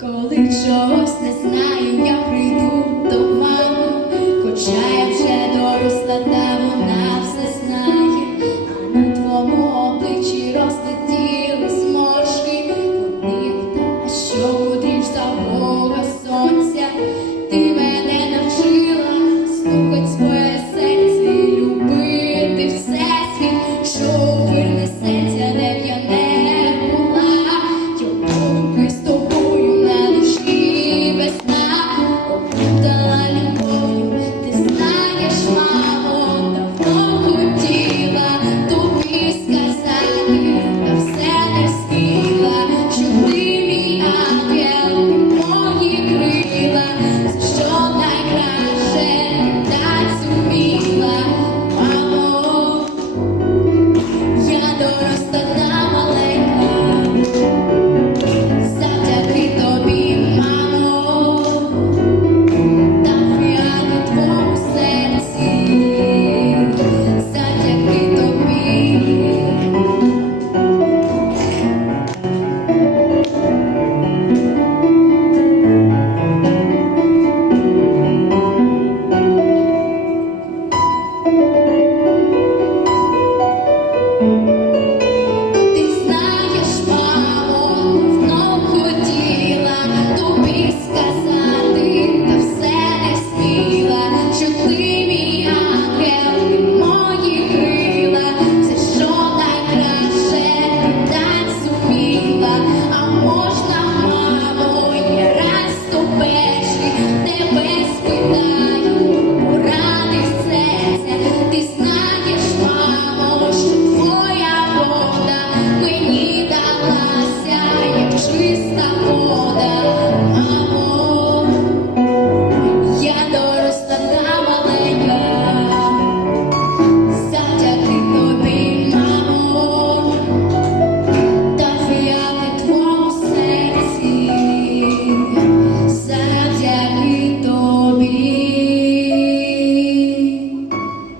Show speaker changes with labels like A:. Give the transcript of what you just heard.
A: Коли чогось не знаю, я прийду до мами, хоча я вже доросла, та вона все знає, а на твоєму обличчі розлетіли зморшки, вони та що мудріш за Бога сонця,